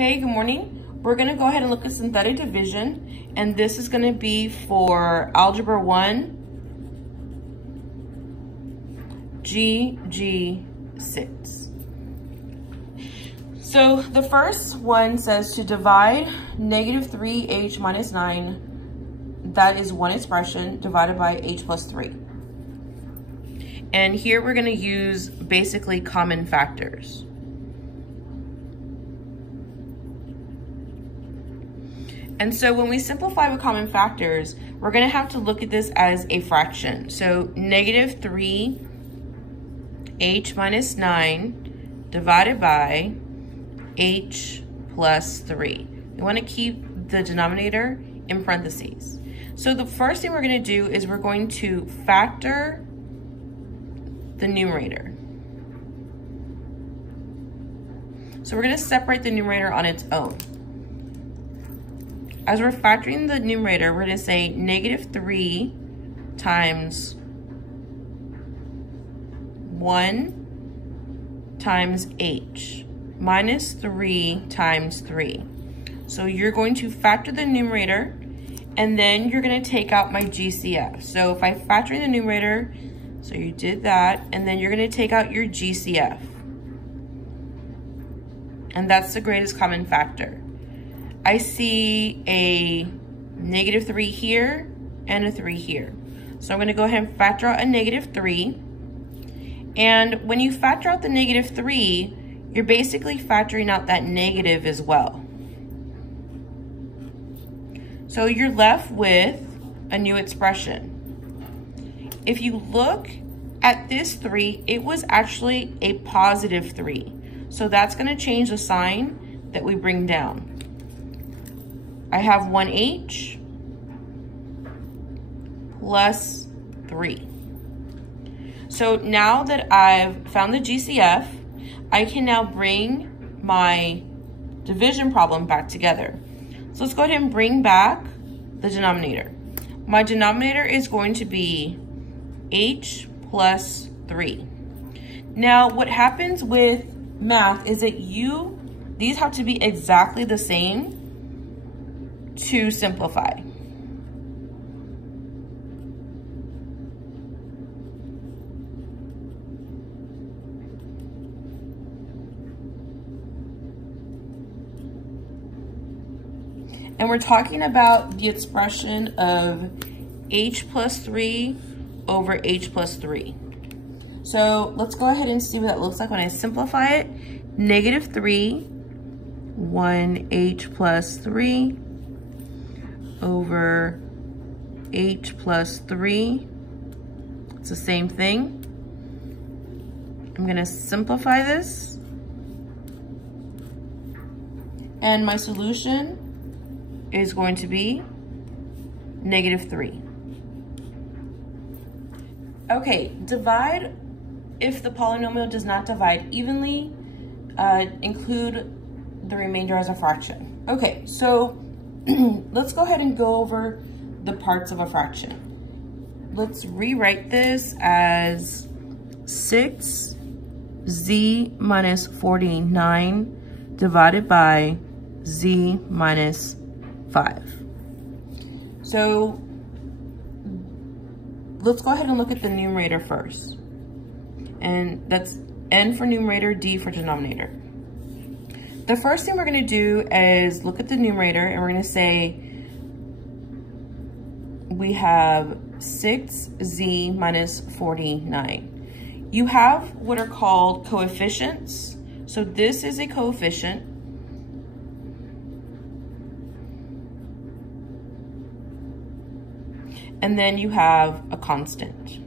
Hey, good morning. We're gonna go ahead and look at synthetic division, and this is gonna be for Algebra 1, GG6. So the first one says to divide negative 3h minus 9, that is one expression, divided by h plus 3. And here we're gonna use basically common factors. And so when we simplify with common factors, we're gonna have to look at this as a fraction. So negative 3h minus 9 divided by h plus 3. We wanna keep the denominator in parentheses. So the first thing we're gonna do is we're going to factor the numerator. So we're gonna separate the numerator on its own. As we're factoring the numerator, we're gonna say negative 3 times 1 times h minus 3 times 3. So you're going to factor the numerator, and then you're gonna take out my GCF. So if I factor in the numerator, so you did that, and then you're gonna take out your GCF. And that's the greatest common factor. I see a negative 3 here and a 3 here. So I'm gonna go ahead and factor out a negative 3. And when you factor out the negative 3, you're basically factoring out that negative as well. So you're left with a new expression. If you look at this 3, it was actually a positive 3. So that's gonna change the sign that we bring down. I have 1h plus 3. So now that I've found the GCF, I can now bring my division problem back together. So let's go ahead and bring back the denominator. My denominator is going to be h plus 3. Now what happens with math is that these have to be exactly the same to simplify. And we're talking about the expression of h plus 3 over h plus 3. So let's go ahead and see what that looks like when I simplify it. Negative 3, 1h plus 3 over h plus 3. It's the same thing. I'm gonna simplify this. And my solution is going to be negative 3. Okay, divide if the polynomial does not divide evenly, include the remainder as a fraction. Okay, so let's go ahead and go over the parts of a fraction. Let's rewrite this as 6z minus 49 divided by z minus 5. So let's go ahead and look at the numerator first. And that's n for numerator, d for denominator. The first thing we're gonna do is look at the numerator, and we're gonna say we have 6z minus 49. You have what are called coefficients. So this is a coefficient. And then you have a constant.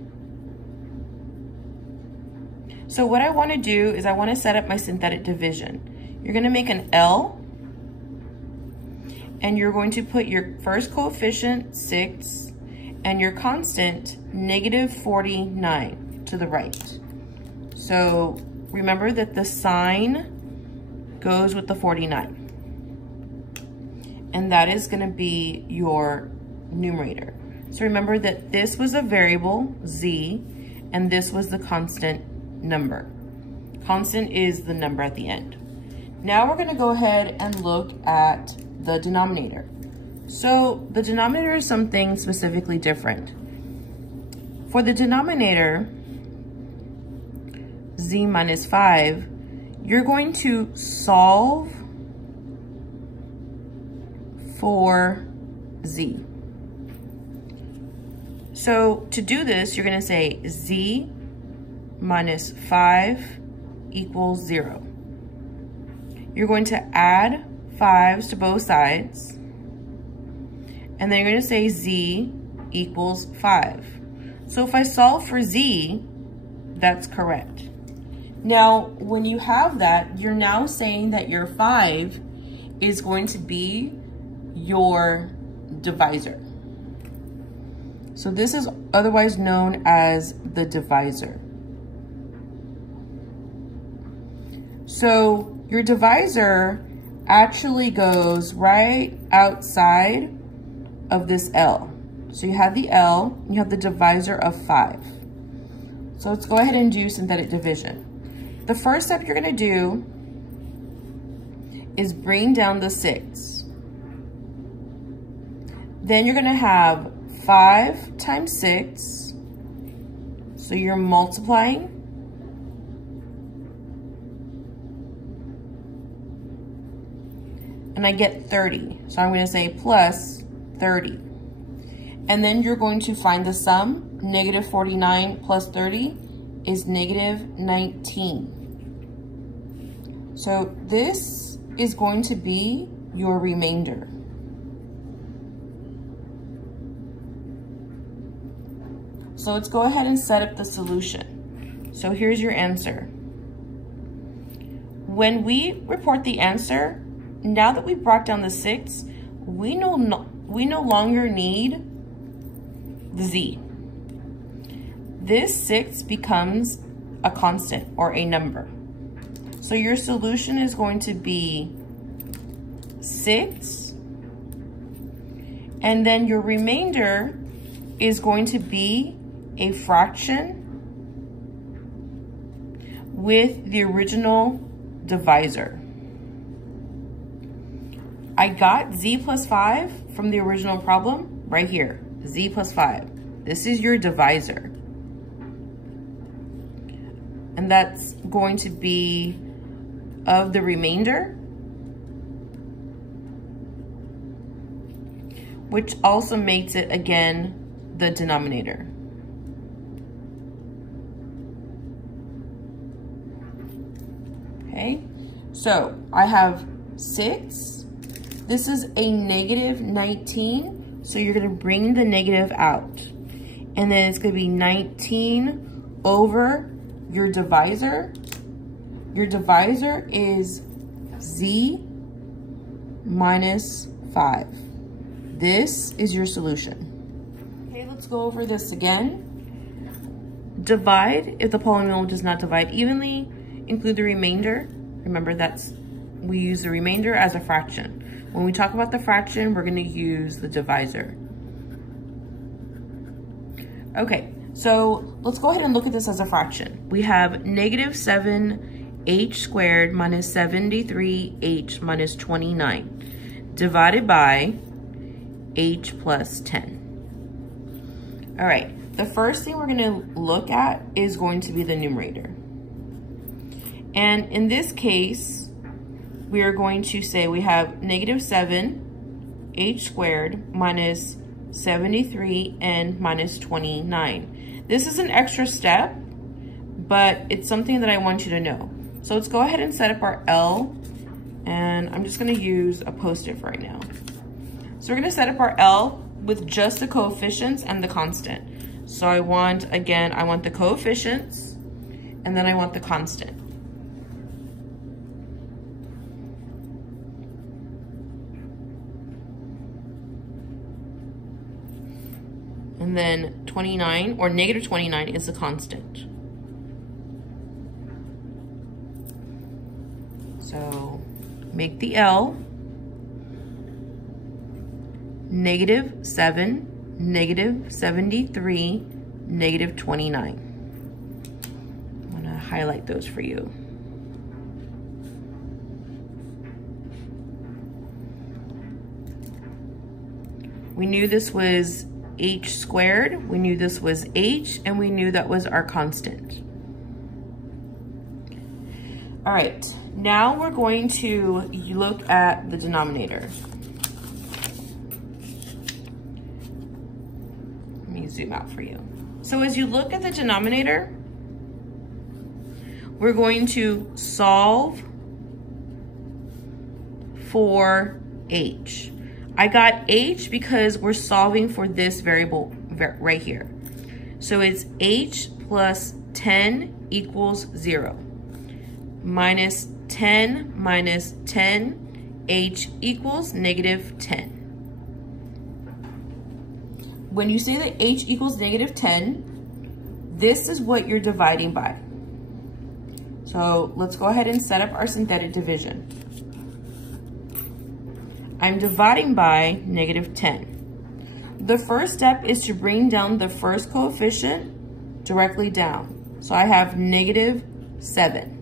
So what I wanna do is I wanna set up my synthetic division. You're gonna make an L, and you're going to put your first coefficient, 6, and your constant, negative 49, to the right. So remember that the sign goes with the 49. And that is gonna be your numerator. So remember that this was a variable, z, and this was the constant number. Constant is the number at the end. now we're gonna go ahead and look at the denominator. So the denominator is something specifically different. For the denominator, z minus 5, you're going to solve for z. So to do this, you're going to say z minus 5 equals 0. You're going to add 5s to both sides, and then you're going to say z equals 5. So if I solve for z, that's correct. Now, when you have that, you're now saying that your 5 is going to be your divisor. So this is otherwise known as the divisor. So your divisor actually goes right outside of this L. So you have the L, you have the divisor of 5. So let's go ahead and do synthetic division. The first step you're going to do is bring down the 6. Then you're going to have 5 times 6. So you're multiplying. And I get 30. So I'm going to say plus 30. And then you're going to find the sum. Negative 49 plus 30 is negative 19. So this is going to be your remainder. So let's go ahead and set up the solution. So here's your answer. When we report the answer, now that we brought down the 6, we no longer need the z. This 6 becomes a constant or a number. So your solution is going to be 6, and then your remainder is going to be a fraction with the original divisor. I got z plus 5 from the original problem right here, z plus 5. This is your divisor. And that's going to be of the remainder, which also makes it, again, the denominator. Okay, so I have 6. This is a negative 19, so you're going to bring the negative out. And then it's going to be 19 over your divisor. Your divisor is z minus 5. This is your solution. Okay, let's go over this again. Divide if the polynomial does not divide evenly. Include the remainder. Remember, we use the remainder as a fraction. When we talk about the fraction, we're going to use the divisor. Okay, so let's go ahead and look at this as a fraction. We have negative 7h squared minus 73h minus 29 divided by h plus 10. All right, the first thing we're going to look at is going to be the numerator. And in this case, we are going to say we have negative 7h squared minus 73 and minus 29. This is an extra step, but it's something that I want you to know. So let's go ahead and set up our L, and I'm just going to use a Post-it for right now. So we're going to set up our L with just the coefficients and the constant. So I want the coefficients, and then I want the constant. And then 29, or negative 29, is the constant. So make the L negative 7, negative 73, negative 29. I'm gonna highlight those for you. We knew this was h squared, we knew this was h, and we knew that was our constant. All right, now we're going to look at the denominator. Let me zoom out for you. So as you look at the denominator, we're going to solve for h. I got h because we're solving for this variable right here. So it's h plus 10 equals 0. Minus 10 minus 10, h equals negative 10. When you say that h equals negative 10, this is what you're dividing by. So let's go ahead and set up our synthetic division. I'm dividing by negative 10. The first step is to bring down the first coefficient directly down. So I have negative 7.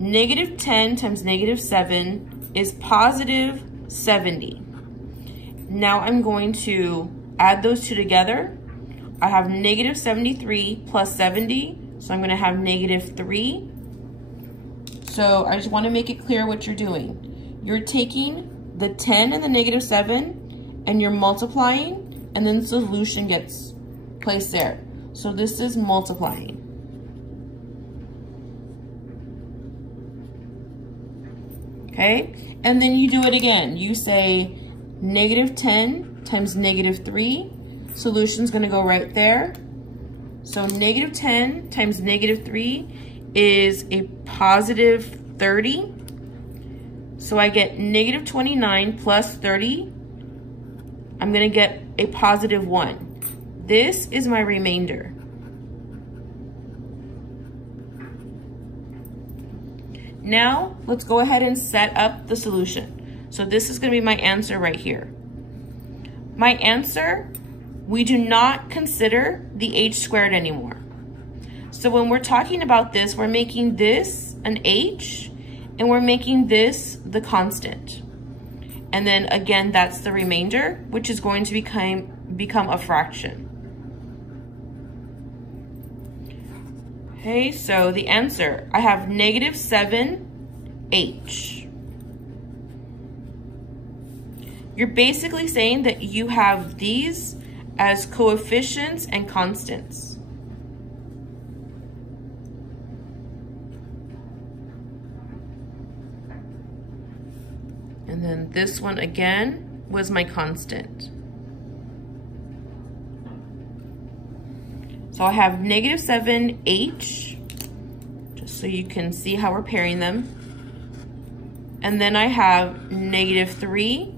Negative 10 times negative 7 is positive 70. Now I'm going to add those two together. I have negative 73 plus 70, so I'm going to have negative 3. So I just want to make it clear what you're doing. You're taking the 10 and the negative 7 and you're multiplying, and then the solution gets placed there. So this is multiplying. Okay, and then you do it again. You say negative 10 times negative 3. Solution's going to go right there. So negative 10 times negative 3 is a positive 30. So I get negative 29 plus 30. I'm going to get a positive 1. This is my remainder. Now, let's go ahead and set up the solution. So this is going to be my answer right here. My answer, we do not consider the h squared anymore. So when we're talking about this, we're making this an h, and we're making this the constant. And then again, that's the remainder, which is going to become a fraction. Okay, so the answer, I have negative 7h. You're basically saying that you have these as coefficients and constants. And then this one again was my constant. So I have negative 7h, just so you can see how we're pairing them. And then I have negative 3.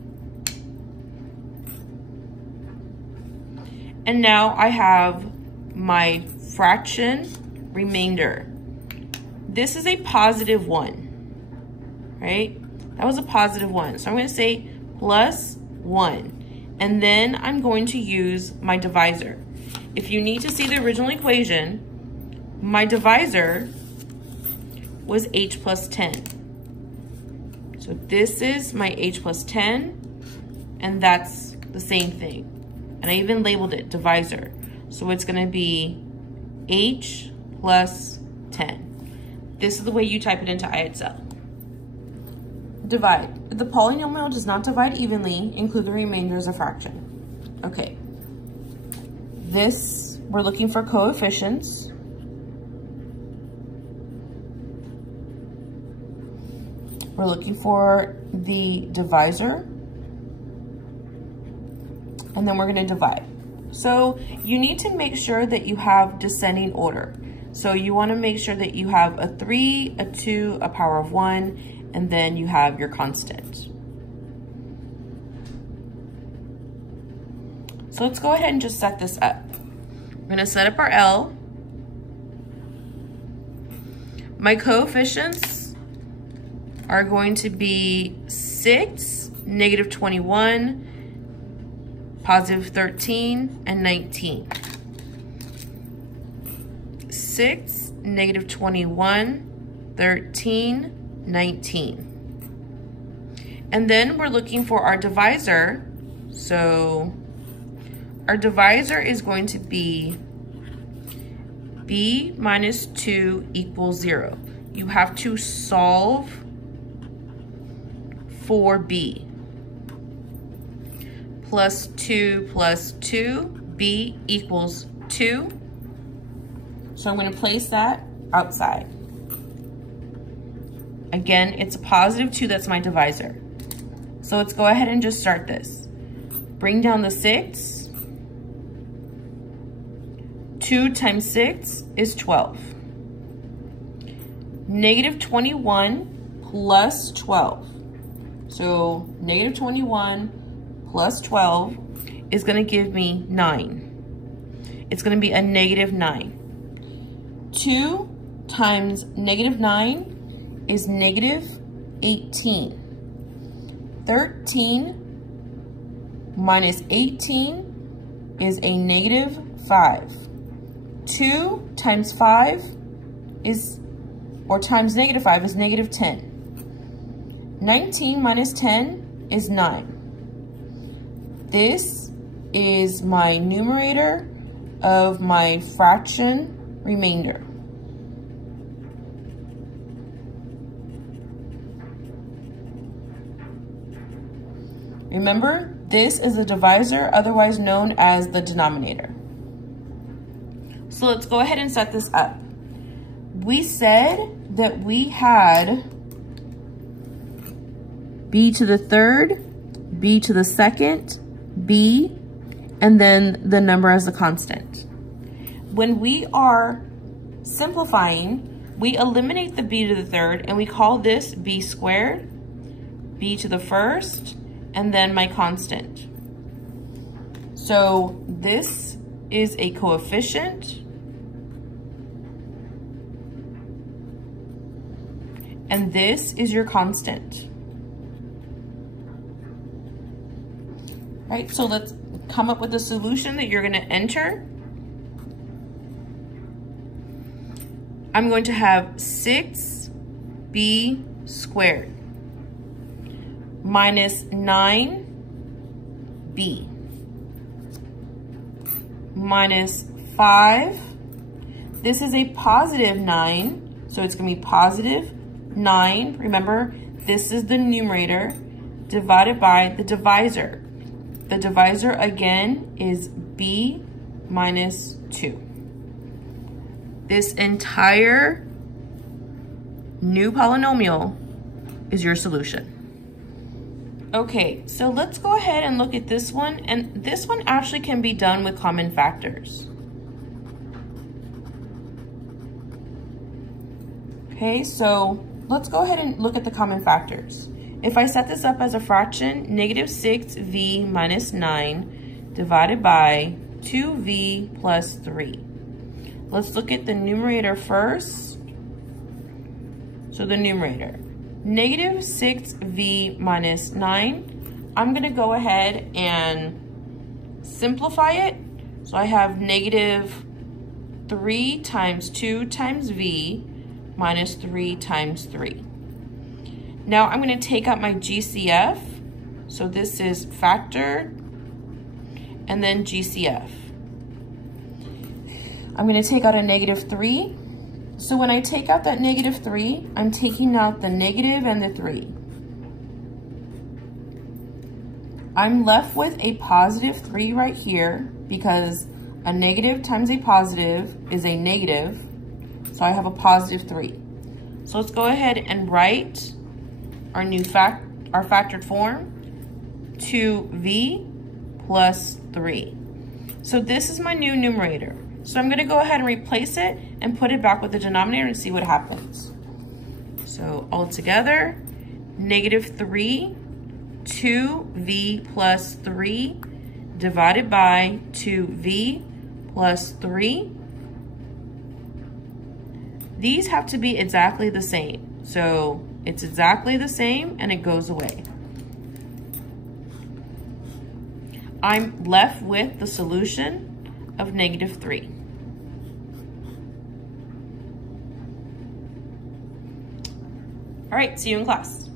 And now I have my fraction remainder. This is a positive 1, right? That was a positive 1. So I'm going to say plus 1. And then I'm going to use my divisor. If you need to see the original equation, my divisor was h plus 10. So this is my h plus 10, and that's the same thing. And I even labeled it divisor. So it's going to be h plus 10. This is the way you type it into IXL. Divide. If the polynomial does not divide evenly, include the remainder as a fraction. Okay. This, we're looking for coefficients. We're looking for the divisor. And then we're going to divide. So you need to make sure that you have descending order. So you want to make sure that you have a 3, a 2, a power of 1, and then you have your constant. So let's go ahead and just set this up. We're going to set up our L. My coefficients are going to be 6, negative 21, positive 13, and 19. 6, negative 21, 13, 19. And then we're looking for our divisor. So our divisor is going to be b minus 2 equals 0. You have to solve for b. Plus 2 plus 2, b equals 2. So I'm going to place that outside. Again, it's a positive 2, that's my divisor. So let's go ahead and just start this. Bring down the 6. 2 times 6 is 12. Negative 21 plus 12. So negative 21 plus 12 is going to give me 9. It's going to be a negative 9. 2 times negative 9 is negative 18. 13 minus 18 is a negative 5. 2 times 5 is, or times negative 5 is negative 10. 19 minus 10 is 9. This is my numerator of my fraction remainder. Remember, this is the divisor, otherwise known as the denominator. So let's go ahead and set this up. We said that we had b to the third, b to the second, b, and then the number as a constant. When we are simplifying, we eliminate the b to the third and we call this b squared, b to the first, and then my constant. So this is a coefficient, and this is your constant. Right, so let's come up with a solution that you're going to enter. I'm going to have 6b squared minus 9b minus 5. This is a positive 9, so it's going to be positive 9. Remember, this is the numerator divided by the divisor. The divisor again is b minus 2. This entire new polynomial is your solution. Okay, so let's go ahead and look at this one, and this one actually can be done with common factors. Okay, so let's go ahead and look at the common factors. If I set this up as a fraction, negative 6v minus 9 divided by 2v plus 3. Let's look at the numerator first. So the numerator, negative 6v minus 9. I'm going to go ahead and simplify it. So I have negative 3 times 2 times v minus 3 times 3. Now I'm going to take out my GCF. So this is factored and then GCF. I'm going to take out a negative 3. So when I take out that negative 3, I'm taking out the negative and the 3. I'm left with a positive 3 right here because a negative times a positive is a negative. So I have a positive 3. So let's go ahead and write our new our factored form, 2v plus 3. So this is my new numerator. So I'm going to go ahead and replace it and put it back with the denominator and see what happens. So all together, negative 3, 2v plus 3 divided by 2v plus 3. These have to be exactly the same. So it's exactly the same and it goes away. I'm left with the solution of negative 3. All right, see you in class.